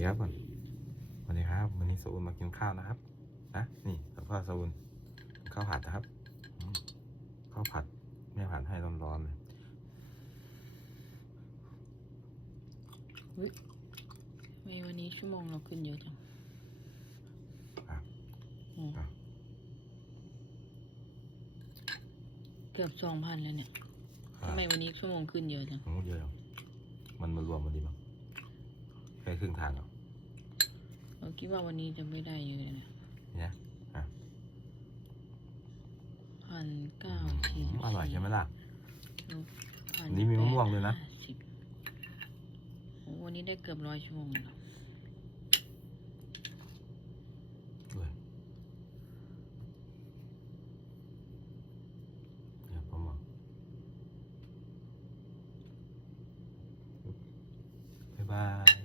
ดีครับก่อนสวัสดีครับวันนี้ซูนมากินข้าวนะครับนะนี่แล้วก็ซูนข้าวผัดนะครับข้าวผัดแม่ผัดให้ร้อนๆเลยทำไมวันนี้ชั่วโมงเราขึ้นเยอะจังเกือบ2,000แล้วเนี่ยทำไมวันนี้ชั่วโมงขึ้นเยอะจังเยอะมันมารวมกันดีมั้งแค่ครึ่งทางหรอเราคิดว่าวันนี้จะไม่ได้เยอะนะเนี่ย1,900อร่อยใช่ไหมล่ะ1,850นี่มีมะม่วงเลยนะวันนี้ได้เกือบ100 ชั่วโมงแล้วบ๊ายบาย